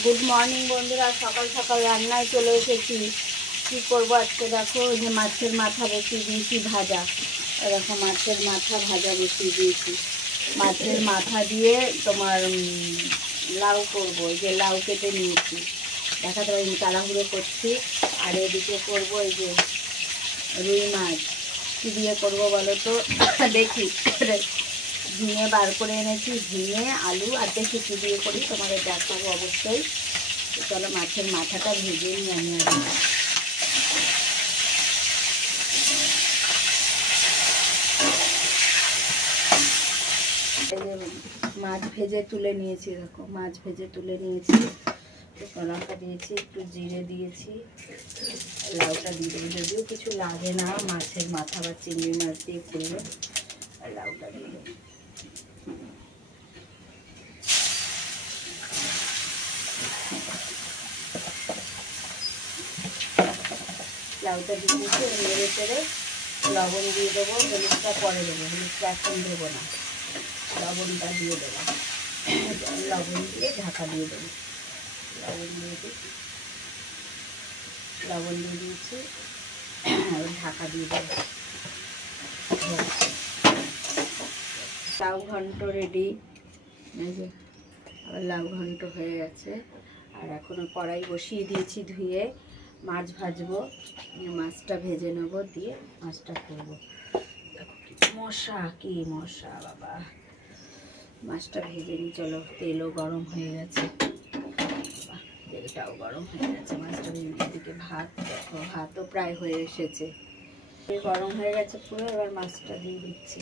Good morning বন্ধুরা, সকাল সকাল রান্নায় চলে এসেছি। কি করব আজকে দেখো, ওই যে মাছের মাথা বসিয়ে দিয়েছি ভাজা। দেখো মাছের মাথা ভাজা বসিয়ে দিয়েছি। মাছের মাথা দিয়ে তোমার লাউ করব। এই যে লাউ কেটে নিয়েছি, দেখাতে পারিনি, তাড়াহুড়ো করছি। আর এদিকে করবো এই যে রুই মাছ। কী দিয়ে করবো বলো তো, দেখি। ঝিঙে বার করে এনেছি, ঝিঙে আলু, আর দেখি কী দিয়ে করি, তোমাদের দেখাবো অবশ্যই। চলো মাছের মাথাটা ভেজে নিই আমি। মাছ ভেজে তুলে নিয়েছি, দেখো মাছ ভেজে তুলে নিয়েছি। লঙ্কা দিয়েছি, একটু জিরে দিয়েছি, লাউটা দিয়ে দেবো। যদিও কিছু লাগে না, মাছের মাথা বা চিংড়ি মাছ দিয়ে করলে। আর লাউটা দিয়ে দেবো। লাউটা দিয়ে দিচ্ছি, নেড়ে চেড়ে লবণ দিয়ে দেবো। হলুদটা পরে দেবো, হলুদটা এখন দেবো না, লবণটা দিয়ে দেবো। লবণ দিয়ে ঢাকা দিয়ে দেবো। লবণ দিয়ে দিই, লবণ দিয়ে দিয়েছি, ঢাকা দিয়ে দেবো। লাউ ঘন্ট রেডি। এই যে আবার লাউ ঘন্ট হয়ে গেছে। আর এখনও কড়াই বসিয়ে দিয়েছি ধুয়ে, মাছ ভাজবো। মাছটা ভেজে নেবো, দিয়ে মাছটা করবো। দেখো কি মশা, কি মশা বাবা। মাছটা ভেজে নিই, চলো। তেলও গরম হয়ে গেছে, তেলটাও গরম হয়ে গেছে। মাছটা ভেজে, এদিকে ভাত, দেখো ভাতও প্রায় হয়ে এসেছে। তেল গরম হয়ে গেছে পুরো। এবার মাছটা দিয়ে দিচ্ছি।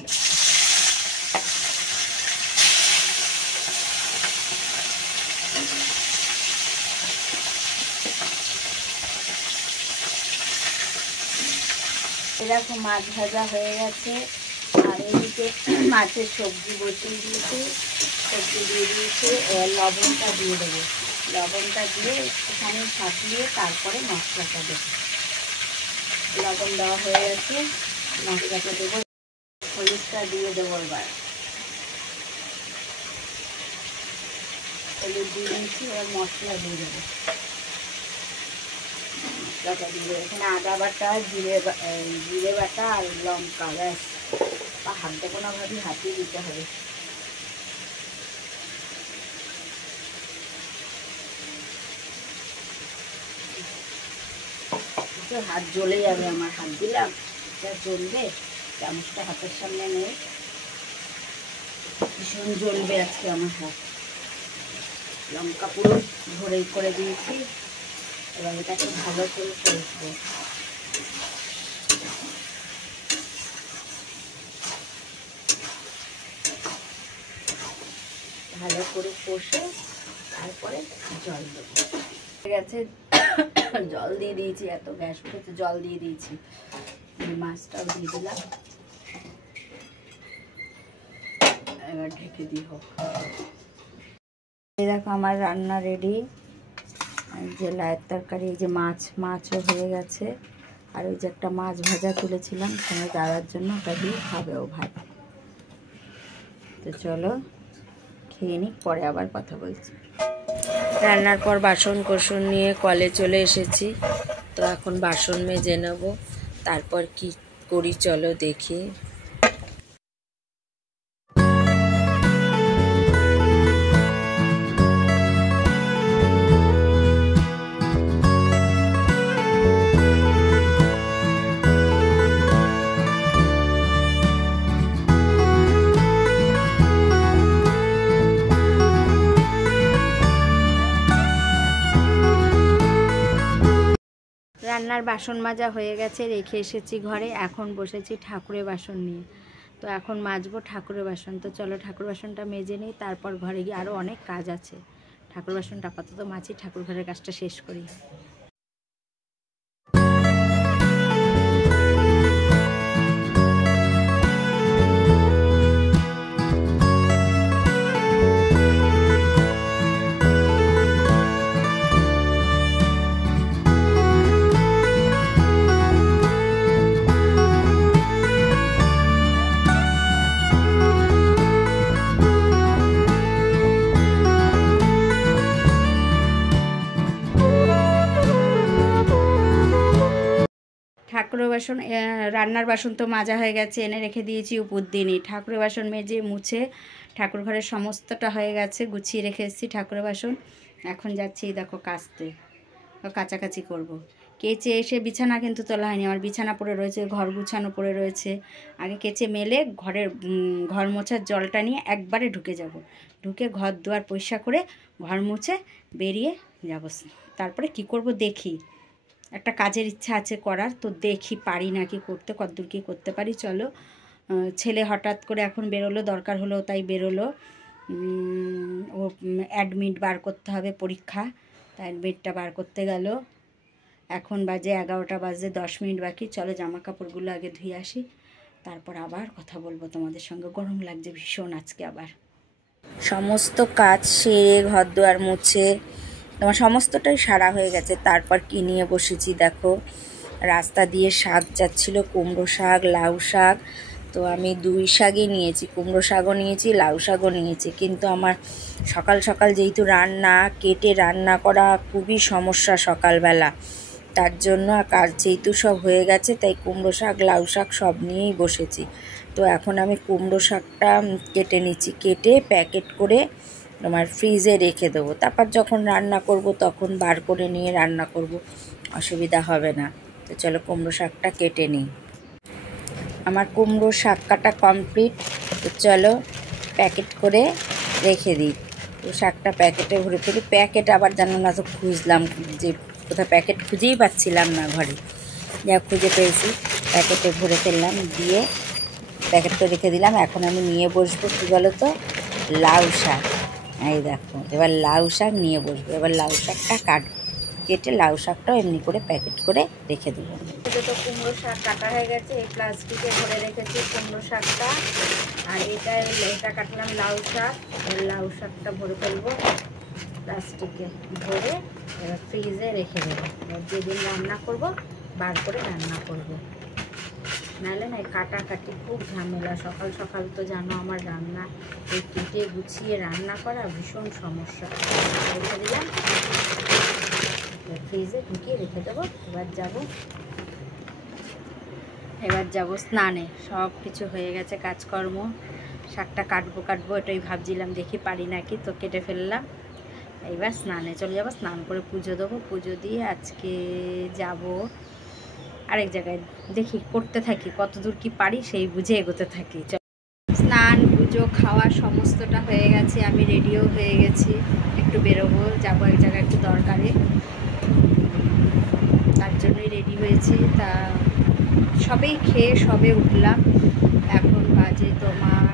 এরকম মাছ ভাজা হয়ে গেছে। আর এদিকে মাছের সবজি বসিয়ে দিয়েছি, সবজি দিয়ে দিয়েছি। লবণটা দিয়ে দেবো, লবণটা দিয়ে একটুখানি ফাটিয়ে তারপরে মশলাটা দেবো। লবণ দেওয়া হয়ে গেছে, মশলাটা দেবো। হলুদটা দিয়ে দেবো। এবার হলুদ দিয়ে দিয়েছি, এবার মশলা দিয়ে দেবো। মশলাটা দিয়ে এখানে আদা বাটা, জিরে বাটা আর লঙ্কা, ব্যাস। হাত দেবো না, ভাবি হাতিয়ে দিতে হবে। হাত জ্বলে যাবে আমার, হাত দিলাম যা জ্বলবে। চামচটা হাতের সামনে নেই, ভীষণ জ্বলবে আজকে আমার হাত। লঙ্কা পুরো ভরেই করে দিয়েছি। এবার এটাকে ভালো করে কষবো। ভালো করে কষে তারপরে জল দেবো। ঠিক আছে, জল দিয়ে দিয়েছি, এত গ্যাস উঠেছে, জল দিয়ে দিয়েছি। মাছটাও দিয়ে দিলাম। এবার ঢেকে দিয়ে হোক। এই দেখো আমার রান্না রেডি। যে লাউয়ের তরকারি, এই যে মাছও হয়ে গেছে। আর ওই যে একটা মাছ ভাজা তুলেছিলাম সঙ্গে দাদার জন্য, ওটা দিয়ে খাবে ও ভাত। তো চলো খেয়ে নিই, পরে আবার কথা বলছি। রান্নার পর বাসন কোসন নিয়ে কলে চলে এসেছি। তো এখন বাসন মেজে নেব, তারপর কি করি চলো দেখি। রান্নার বাসন মাজা হয়ে গেছে, রেখে এসেছি ঘরে। এখন বসেছি ঠাকুরের বাসন নিয়ে। তো এখন মাজবো ঠাকুরের বাসন। তো চলো ঠাকুর বাসনটা মেজে নিই, তারপর ঘরে গিয়ে আরও অনেক কাজ আছে। ঠাকুর বাসনটা আপাতত মাছি, ঠাকুর ঘরের কাজটা শেষ করি। ঠাকুরের বাসন, রান্নার বাসন তো মাজা হয়ে গেছে, এনে রেখে দিয়েছি উপর দিনই। ঠাকুরের বাসন মেজে মুছে ঠাকুর ঘরের সমস্তটা হয়ে গেছে, গুছিয়ে রেখে এসেছি ঠাকুরের বাসন। এখন যাচ্ছি দেখো কাচতে, কাচাকাচি করব। কেচে এসে বিছানা কিন্তু তোলা হয়নি, আমার বিছানা পড়ে রয়েছে, ঘর গুছানো পড়ে রয়েছে। আগে কেচে মেলে ঘর মোছার জলটা নিয়ে একবারে ঢুকে যাব, ঢুকে ঘর দুয়ার পরিষ্কার করে ঘর মুছে বেরিয়ে যাব। তারপরে কি করব দেখি, একটা কাজের ইচ্ছা আছে করার, তো দেখি পারি নাকি করতে, কতদূর কী করতে পারি। চলো, ছেলে হঠাৎ করে এখন বেরোলো, দরকার হলো তাই বেরোলো। ও অ্যাডমিট বার করতে হবে, পরীক্ষা, তাই অ্যাডমিটটা বার করতে গেল। এখন বাজে 11টা বাজে 10 মিনিট বাকি। চলো জামা কাপড়গুলো আগে ধুয়ে আসি, তারপর আবার কথা বলবো তোমাদের সঙ্গে। গরম লাগছে ভীষণ আজকে। আবার সমস্ত কাজ সেরে ঘর দুয়ার মুছে তোমার সমস্তটাই সারা হয়ে গেছে। তারপর কি নিয়ে বসেছি দেখো, রাস্তা দিয়ে শাক যাচ্ছিল, কুমড়ো শাক, লাউ শাক। তো আমি 2 শাকই নিয়েছি, কুমড়ো শাকও নিয়েছি, লাউ শাকও নিয়েছি। কিন্তু আমার সকাল সকাল যেহেতু রান্না, কেটে রান্না করা খুবই সমস্যা সকালবেলা, তার জন্য কাজ যেহেতু সব হয়ে গেছে, তাই কুমড়ো শাক, লাউ শাক সব নিয়েই বসেছি। তো এখন আমি কুমড়ো শাকটা কেটে নিচ্ছি, কেটে প্যাকেট করে তোমার ফ্রিজে রেখে দেবো। তারপর যখন রান্না করব তখন বার করে নিয়ে রান্না করব, অসুবিধা হবে না। তো চলো কুমড়ো শাকটা কেটে নিই। আমার কুমড়ো শাক কাটা কমপ্লিট। তো চলো প্যাকেট করে রেখে দিই। তো শাকটা প্যাকেটে ভরে ফেলি। প্যাকেট আবার জানো না তো খুঁজলাম, যে কোথাও প্যাকেট খুঁজেই পাচ্ছিলাম না ঘরে, যা খুঁজে পেয়েছি প্যাকেটে ভরে ফেললাম, দিয়ে প্যাকেট করে রেখে দিলাম। এখন আমি নিয়ে বসবো কী বলো তো, লাউ শাক। এই দেখো, এবার লাউ শাক নিয়ে বসবো। এবার লাউ শাকটা কেটে লাউ শাকটাও এমনি করে প্যাকেট করে রেখে দেবো। তো কুমড়ো শাক কাটা হয়ে গেছে, এই প্লাস্টিকে ভরে রেখেছি কুমড়ো শাকটা। আর এটা কাটলাম লাউ শাক, লাউ শাকটা ভরে ফেলবো প্লাস্টিকে ভরে, এবার ফ্রিজে রেখে দেবো। যেদিন রান্না করব বার করে রান্না করব, নাহলে না কাটাকাটি খুব ঝামেলা। সকাল সকাল তো জানো আমার রান্না, এই কেটে গুছিয়ে রান্না করা ভীষণ সমস্যা। রেখে দিলাম, ফ্রিজে ঢুকিয়ে রেখে দেবো। এবার যাব স্নানে। সব কিছু হয়ে গেছে কাজকর্ম, শাকটা কাটবো এটাই ভাবছিলাম, দেখি পারি নাকি। তো কেটে ফেললাম, এইবার স্নানে চলে যাব। স্নান করে পুজো দেবো, পুজো দিয়ে আজকে যাব আরেক জায়গায়। দেখি করতে থাকি, কতদূর কি পারি সেই বুঝে এগোতে থাকি। স্নান পুজো খাওয়া সমস্তটা হয়ে গেছে, আমি রেডিও হয়ে গেছি, একটু বেরোবো, যাবো এক জায়গায় একটু দরকারে, তার জন্যই রেডি হয়েছি। তা সবেই খেয়ে সবে উঠলাম। এখন বাজে তোমার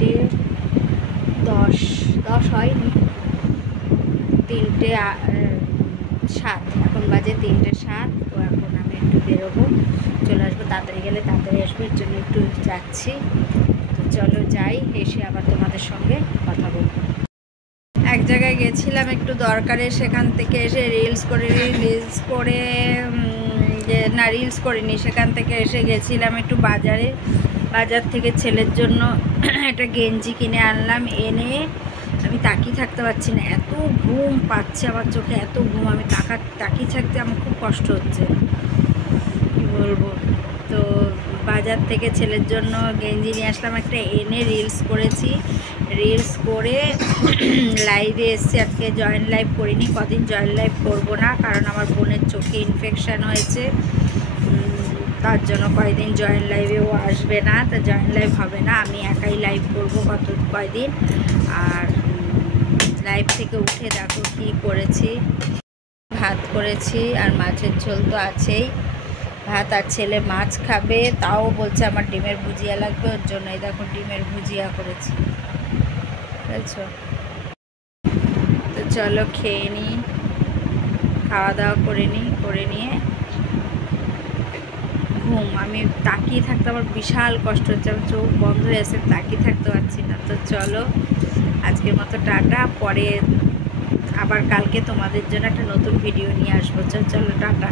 3:10 হয়নি, 3:07। এখন বাজে 3:07। তো এখন আমি একটু বেরোবো, চলে আসবো, তাড়াতাড়ি গেলে তাড়াতাড়ি আসবো, এর জন্য একটু যাচ্ছি। তো চলো যাই, এসে আবার তোমাদের সঙ্গে কথা বলবো। এক জায়গায় গেছিলাম একটু দরকারে, সেখান থেকে এসে রিলস করিনি, সেখান থেকে এসে গেছিলাম একটু বাজার থেকে ছেলের জন্য একটা গেঞ্জি কিনে আনলাম। এনে আমি তাকিয়ে থাকতে পারছি না, এত ঘুম পাচ্ছে আমার চোখে, এত ঘুম, আমি তাকিয়ে থাকতে আমার খুব কষ্ট হচ্ছে, কী বলবো। তো বাজার থেকে ছেলের জন্য গেঞ্জি নিয়ে আসলাম একটা, এনে রিলস করেছি। রিলস করে লাইভে এসছি। আজকে জয়েন্ট লাইভ করিনি, কদিন জয়েন্ট লাইভ করবো না, কারণ আমার বোনের চোখে ইনফেকশান হয়েছে, তার জন্য কয়েকদিন জয়েন্ট লাইভেও আসবে না। তা জয়েন্ট লাইভ হবে না, আমি একাই লাইভ করবো কয়েকদিন। আর লাইভ থেকে উঠে দেখো কী করেছি, ভাত করেছি আর মাছের ঝোল তো আছেই। ভাত আর ছেলে মাছ খাবে, তাও বলছে আমার ডিমের ভুজিয়া লাগবে, ওর জন্য এই দেখো ডিমের ভুজিয়া করেছি, বুঝেছো। তো চলো খেয়ে নিই, খাওয়া দাওয়া করে নিয়ে ঘুম। আমি তাকিয়ে থাকতে আমার বিশাল কষ্ট হচ্ছে, আমার চোখ বন্ধ হয়ে আছে, তাকিয়ে থাকতে পারছি না। তো চলো আজকের মতো টাটা, পরে আবার কালকে তোমাদের জন্য একটা নতুন ভিডিও নিয়ে আসবো। চলো টাটা।